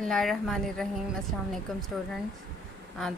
Bismillahirrahmanirrahim. Assalamu alaikum students.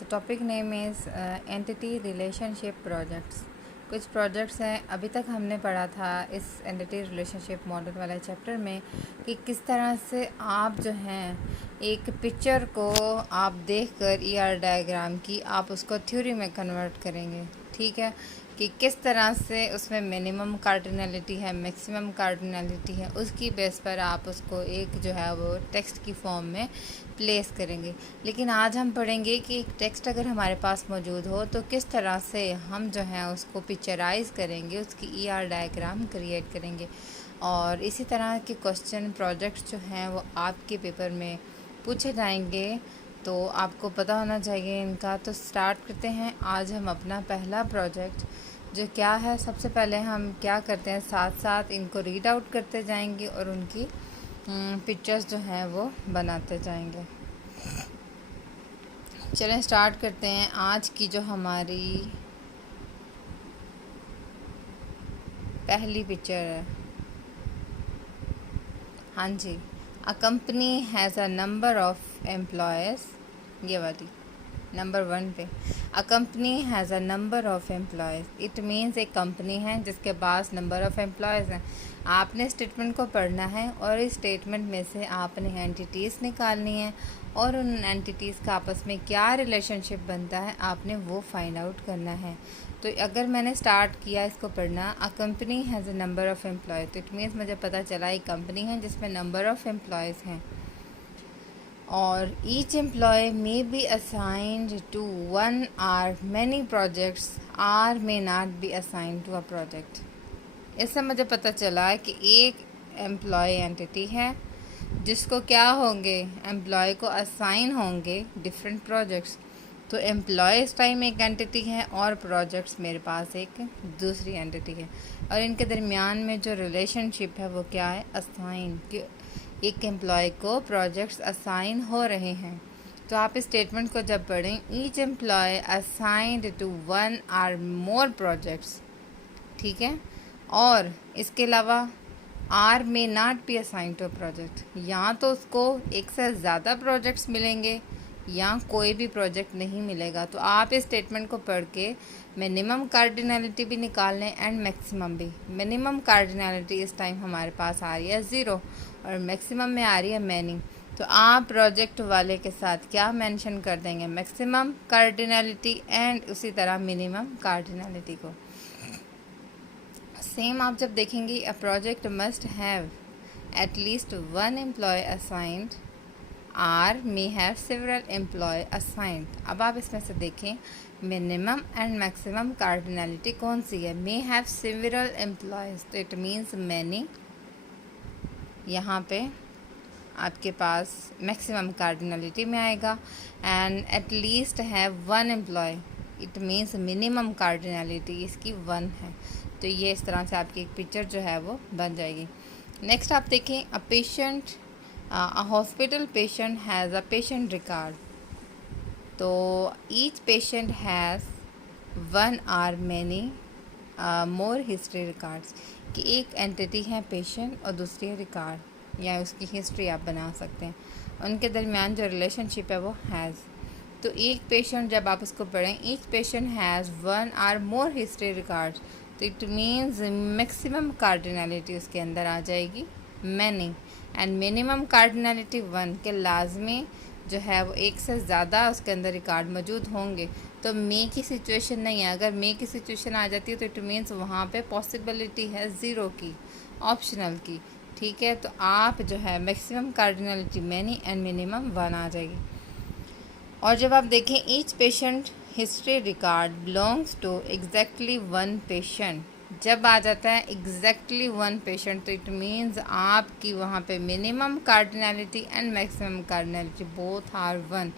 The topic name is entity relationship projects. कुछ projects हैं, अभी तक हमने पढ़ा था इस एंटिटी रिलेशनशिप मॉडल वाले चैप्टर में कि किस तरह से आप जो हैं एक पिक्चर को आप देखकर ईआर डायग्राम की आप उसको थ्योरी में कन्वर्ट करेंगे। ठीक है, कि किस तरह से उसमें मिनिमम कार्डिनलिटी है, मैक्सिमम कार्डिनलिटी है, उसकी बेस पर आप उसको एक जो है वो टेक्स्ट की फॉर्म में प्लेस करेंगे। लेकिन आज हम पढ़ेंगे कि एक टेक्स्ट अगर हमारे पास मौजूद हो तो किस तरह से हम जो है उसको पिक्चराइज करेंगे, उसकी ईआर डायग्राम क्रिएट करेंगे। और इसी तरह के क्वेश्चन प्रोजेक्ट्स जो हैं वो आपके पेपर में पूछे जाएंगे, तो आपको पता होना चाहिए इनका। तो स्टार्ट करते हैं आज हम अपना पहला प्रोजेक्ट जो क्या है। सबसे पहले हम क्या करते हैं, साथ साथ इनको रीड आउट करते जाएंगे और उनकी पिक्चर्स जो हैं वो बनाते जाएंगे। चलें स्टार्ट करते हैं। आज की जो हमारी पहली पिक्चर है, हाँ जी, a company has a number of employees, ये वाली नंबर 1 पे, a company has a number of employees. It means एक कंपनी है जिसके पास नंबर ऑफ एम्प्लॉयज़ हैं। आपने स्टेटमेंट को पढ़ना है और इस स्टेटमेंट में से आपने एंटिटीज़ निकालनी है और उन एंटिटीज़ का आपस में क्या रिलेशनशिप बनता है आपने वो फाइंड आउट करना है। तो अगर मैंने स्टार्ट किया इसको पढ़ना, अ company has a number of employees, तो इट मीन्स मुझे पता चला एक कंपनी है जिसमें नंबर ऑफ एम्प्लॉयज़ हैं और each employee may be assigned to one or many projects or may not be assigned to a project. इससे मुझे पता चला कि एक एम्प्लॉय एंटिटी है जिसको क्या होंगे, एम्प्लॉय को असाइन होंगे डिफरेंट प्रोजेक्ट्स। तो एम्प्लॉय इस टाइम एक एंटिटी है और प्रोजेक्ट्स मेरे पास एक दूसरी एंटिटी है, और इनके दरमियान में जो रिलेशनशिप है वो क्या है, असाइन, कि एक एम्प्लॉय को प्रोजेक्ट्स असाइन हो रहे हैं। तो आप इस स्टेटमेंट को जब पढ़ें, each employee assigned to one or more projects, ठीक है, और इसके अलावा or may not be assign to project, या तो उसको एक से ज़्यादा प्रोजेक्ट्स मिलेंगे या कोई भी प्रोजेक्ट नहीं मिलेगा। तो आप इस स्टेटमेंट को पढ़ के मिनिमम कार्डिनलिटी भी निकाल लें एंड मैक्सिमम भी। मिनिमम कार्डिनलिटी इस टाइम हमारे पास आ रही है 0 और मैक्सिमम में आ रही है मैनी। तो आप प्रोजेक्ट वाले के साथ क्या मेंशन कर देंगे, मैक्सिमम कार्डिनलिटी एंड उसी तरह मिनिमम कार्डिनलिटी को। सेम आप जब देखेंगे, a project must have at least one employee assigned, or may have several employee assigned. अब आप इसमें से देखें मिनिमम एंड मैक्सिमम कार्डिनलिटी कौन सी है, मे हैव सेवरल एम्प्लॉयज़, तो इट मीन्स मैनी, यहाँ पे आपके पास मैक्सिमम कार्डिनलिटी में आएगा। And at least have one employee, it means minimum cardinality इसकी 1 है। तो ये इस तरह से आपकी एक पिक्चर जो है वो बन जाएगी। नेक्स्ट आप देखें, a patient, a hospital patient has a patient record. तो each patient has 1 or many more history records, कि एक एंटिटी है पेशेंट और दूसरी है रिकॉर्ड, या उसकी हिस्ट्री आप बना सकते हैं। उनके दरमियान जो रिलेशनशिप है वो हैज़। तो एक पेशेंट जब आप उसको पढ़ें, each patient has 1 or more history records, तो इट मीन्स मैक्सिमम कार्डिनलिटी उसके अंदर आ जाएगी मैनी, एंड मिनिमम कार्डिनलिटी 1 के लाजमी जो है वो एक से ज़्यादा उसके अंदर रिकॉर्ड मौजूद होंगे। तो मे की सिचुएशन नहीं है, अगर मे की सिचुएशन आ जाती है तो इट मीन्स वहाँ पे पॉसिबिलिटी है 0 की, ऑप्शनल की। ठीक है, तो आप जो है maximum cardinality many and minimum 1 आ जाएगी। और जब आप देखें, each patient history record belongs to exactly 1 patient, जब आ जाता है एग्जैक्टली 1 पेशेंट तो इट मीन्स आपकी वहाँ पे minimum cardinality and maximum cardinality both are 1,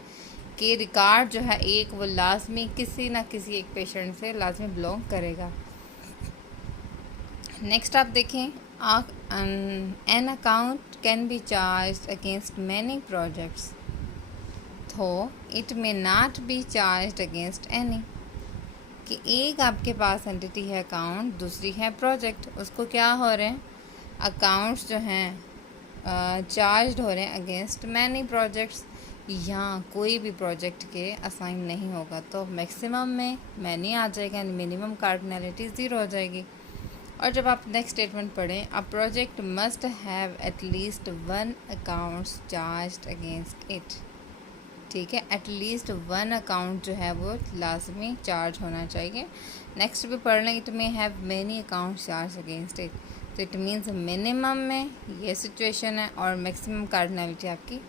कि रिकॉर्ड जो है एक वो लाजमी किसी ना किसी एक पेशेंट से लाजमी बिलोंग करेगा। नेक्स्ट आप देखें, an account can be charge against many projects, तो it may not be charge against any, कि एक आपके पास एंटिटी है अकाउंट, दूसरी है प्रोजेक्ट, उसको क्या हो रहे हैं, अकाउंट्स जो हैं चार्ज हो रहे हैं अगेंस्ट मैनी प्रोजेक्ट्स, यहाँ कोई भी प्रोजेक्ट के असाइन नहीं होगा, तो मैक्सिमम में मैनी आ जाएगा एंड मिनिमम कार्डिनलिटी 0 हो जाएगी। और जब आप नेक्स्ट स्टेटमेंट पढ़ें, अ project must have at least one accounts charge against it. ठीक है, एटलीस्ट वन अकाउंट जो है वो लाजमी चार्ज होना चाहिए। नेक्स्ट भी पढ़ लें, it may have many account charge against it, तो इट मीन्स मिनिमम में ये सिचुएशन है और मैक्सिमम कार्डिनलिटी आपकी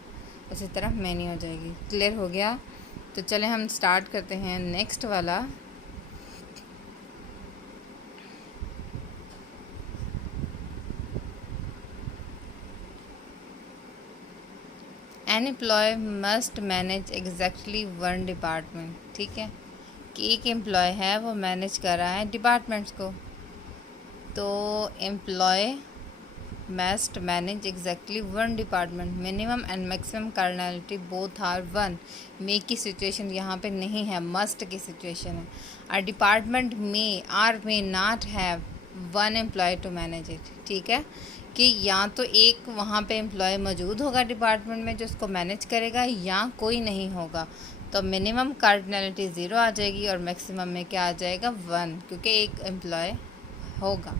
उसी तरह मैनी हो जाएगी। क्लियर हो गया? तो चलें हम स्टार्ट करते हैं नेक्स्ट वाला। An employee must manage exactly one department. ठीक है, कि एक एम्प्लॉय है वो मैनेज कर रहा है डिपार्टमेंट्स को, तो employ must manage exactly one department, minimum and maximum cardinality both are one. May की सिचुएशन यहाँ पे नहीं है, मस्ट की सिचुएशन है। और डिपार्टमेंट में or may not have one employee to manage it. ठीक है, कि या तो एक वहाँ पे एम्प्लॉय मौजूद होगा डिपार्टमेंट में जो उसको मैनेज करेगा, या कोई नहीं होगा, तो मिनिमम कार्डिनलिटी 0 आ जाएगी और मैक्सिमम में क्या आ जाएगा 1, क्योंकि एक एम्प्लॉय होगा।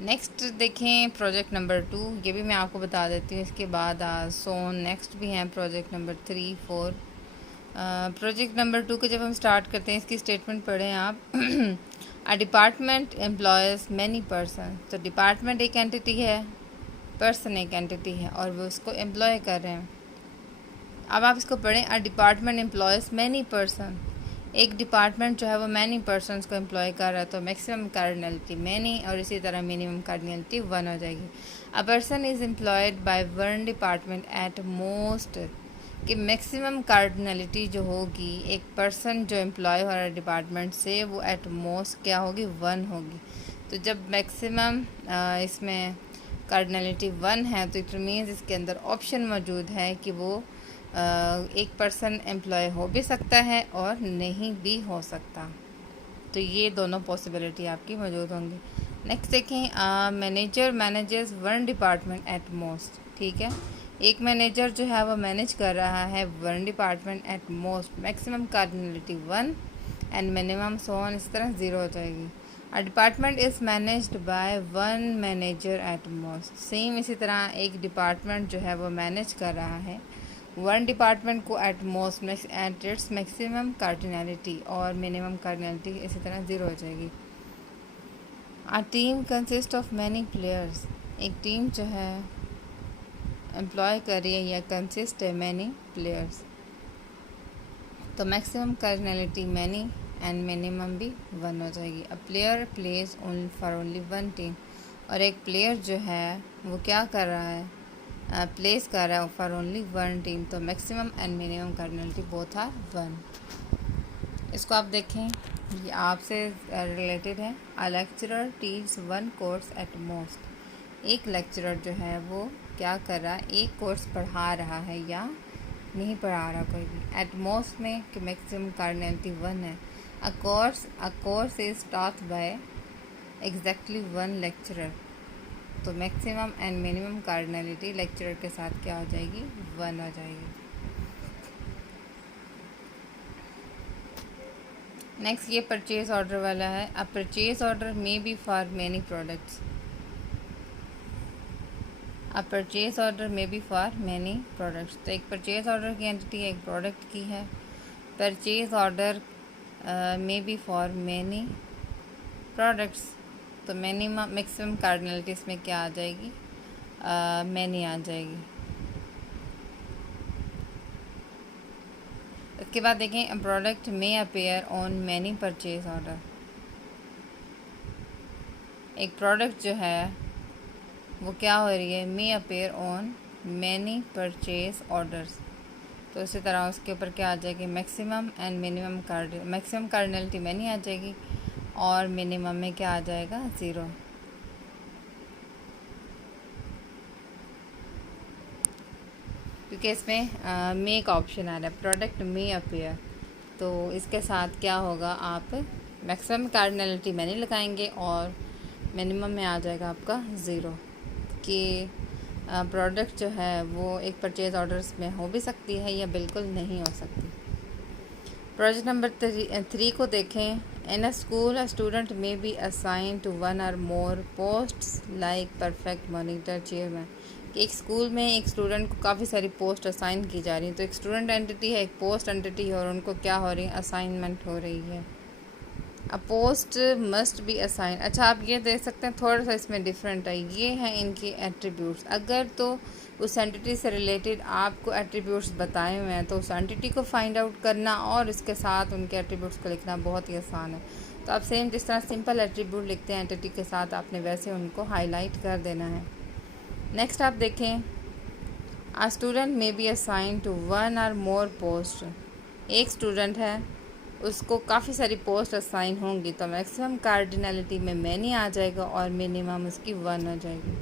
नेक्स्ट देखें प्रोजेक्ट नंबर 2, ये भी मैं आपको बता देती हूँ। इसके बाद सोन नेक्स्ट भी हैं प्रोजेक्ट नंबर 3, 4। प्रोजेक्ट नंबर 2 को जब हम स्टार्ट करते हैं, इसकी स्टेटमेंट पढ़ें आप। A department employees many person, तो डिपार्टमेंट एक एंटिटी है, पर्सन एक एंटिटी है और वो उसको एम्प्लॉय कर रहे हैं। अब आप इसको पढ़ें, a department employees many person, एक डिपार्टमेंट जो है वो मैनी पर्सनस को एम्प्लॉय कर रहा है, तो मैक्सिमम कार्डिनलिटी मैनी और इसी तरह मिनिमम कार्डिनलिटी 1 हो जाएगी। A person is employed by one department at most, कि मैक्सिमम कार्डिनलिटी जो होगी एक पर्सन जो एम्प्लॉय हो रहा है डिपार्टमेंट से, वो एट मोस्ट क्या होगी 1 होगी। तो जब मैक्सिमम इसमें कार्डिनलिटी 1 है, तो इट मीन्स इसके अंदर ऑप्शन मौजूद है कि वो एक पर्सन एम्प्लॉय हो भी सकता है और नहीं भी हो सकता, तो ये दोनों पॉसिबिलिटी आपकी मौजूद होंगी। नेक्स्ट देखें, manager manages one department at most. ठीक है, एक मैनेजर जो है वो मैनेज कर रहा है one department at most, maximum cardinality 1 and minimum so on, इस तरह 0 हो जाएगी। A department is managed by one manager at most, same इसी तरह एक डिपार्टमेंट जो है वो मैनेज कर रहा है वन डिपार्टमेंट को at most at its maximum cardinality और मिनिमम कार्डिनलिटी इसी तरह 0 हो जाएगी। A team consist of many players, एक टीम जो है एम्प्लॉय कर रही है या कंसिस्ट है मैनी प्लेयर्स, तो maximum cardinality many and minimum भी 1 हो जाएगी। A player plays only for only one team, और एक प्लेयर जो है वो क्या कर रहा है, प्लेस कर रहा है फॉर ओनली वन टीम, तो maximum and minimum cardinality both are 1। इसको आप देखें, ये आपसे रिलेटेड है। A lecturer teach one course at most, एक लेक्चरर जो है वो क्या कर रहा है, एक कोर्स पढ़ा रहा है या नहीं पढ़ा रहा कोई भी, एट मोस्ट में कि मैक्सिमम कार्डिनलिटी 1 है। A course is taught by exactly one lecturer, तो maximum and minimum cardinality lecturer के साथ क्या हो जाएगी 1 हो जाएगी। नेक्स्ट ये परचेज ऑर्डर वाला है। A purchase order may be for many products, a purchase order may be for many products, तो एक परचेज ऑर्डर की एंटिटी एक प्रोडक्ट की है। Purchase order may be for many products, तो मिनिमम मैक्सिमम कार्डिनलिटी इसमें क्या आ जाएगी, मैनी आ जाएगी। इसके बाद देखें, product may appear on many purchase order, एक प्रोडक्ट जो है वो क्या हो रही है, may appear on many purchase orders, तो इसी तरह उसके ऊपर क्या आ जाएगी, maximum and minimum maximum cardinality many आ जाएगी और मिनिमम में क्या आ जाएगा 0। क्योंकि इसमें मे का ऑप्शन आ रहा है, प्रोडक्ट मे अपेयर, तो इसके साथ क्या होगा, आप मैक्सिमम कार्डिनलिटी मैनी लगाएंगे और मिनिमम में आ जाएगा आपका 0 कि प्रोडक्ट जो है वो एक परचेज़ ऑर्डर्स में हो भी सकती है या बिल्कुल नहीं हो सकती। प्रोजेक्ट नंबर 3 को देखें। In a school a student may be assign to 1 or more posts like perfect monitor chairman. कि एक स्कूल में एक स्टूडेंट को काफ़ी सारी पोस्ट असाइन की जा रही हैं। तो एक स्टूडेंट एंटिटी है, एक पोस्ट एंटिटी है, और उनको क्या हो रही है, असाइनमेंट हो रही है। अ पोस्ट मस्ट बी असाइन। अच्छा, आप ये देख सकते हैं थोड़ा सा इसमें डिफरेंट है। ये हैं इनके एट्रीब्यूट्स। अगर तो उस एंटिटी से रिलेटेड आपको एट्रीब्यूट्स बताए हुए हैं तो उस एंटिटी को फाइंड आउट करना और इसके साथ उनके एट्रीब्यूट्स को लिखना बहुत ही आसान है। तो आप सेम जिस तरह सिंपल एट्रीब्यूट लिखते हैं एंटिटी के साथ, आपने वैसे उनको हाईलाइट कर देना है। नेक्स्ट आप देखें, a student may be assign to 1 or more post. एक स्टूडेंट है, उसको काफ़ी सारी पोस्ट असाइन होंगी, तो मैक्सिमम कार्डिनलिटी में मैनी आ जाएगा और मिनिमम उसकी 1 हो जाएगी।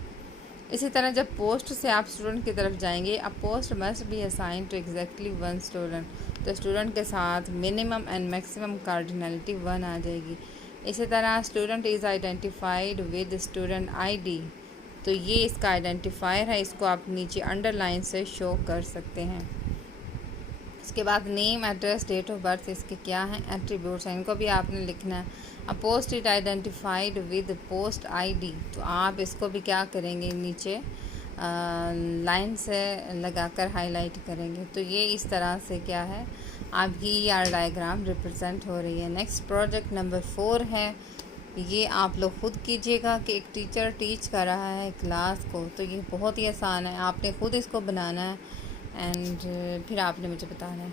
इसी तरह जब पोस्ट से आप स्टूडेंट की तरफ जाएंगे, a post must be assign to exactly 1 student, तो स्टूडेंट के साथ मिनिमम एंड मैक्सिमम कार्डिनलिटी 1 आ जाएगी। इसी तरह student is identified with student ID, तो ये इसका आइडेंटिफायर है, इसको आप नीचे अंडरलाइन से शो कर सकते हैं। उसके बाद name, address, date of birth, इसके क्या हैं, एट्रीब्यूट्स हैं, इनको भी आपने लिखना है। अ post is identified with post ID, तो आप इसको भी क्या करेंगे, नीचे लाइन से लगाकर हाईलाइट करेंगे। तो ये इस तरह से क्या है, आपकी ER डायग्राम रिप्रेजेंट हो रही है। नेक्स्ट प्रोजेक्ट नंबर 4 है। ये आप लोग खुद कीजिएगा कि एक टीचर टीच कर रहा है क्लास को, तो ये बहुत ही आसान है, आपने खुद इसको बनाना है एंड फिर आपने मुझे बताना है।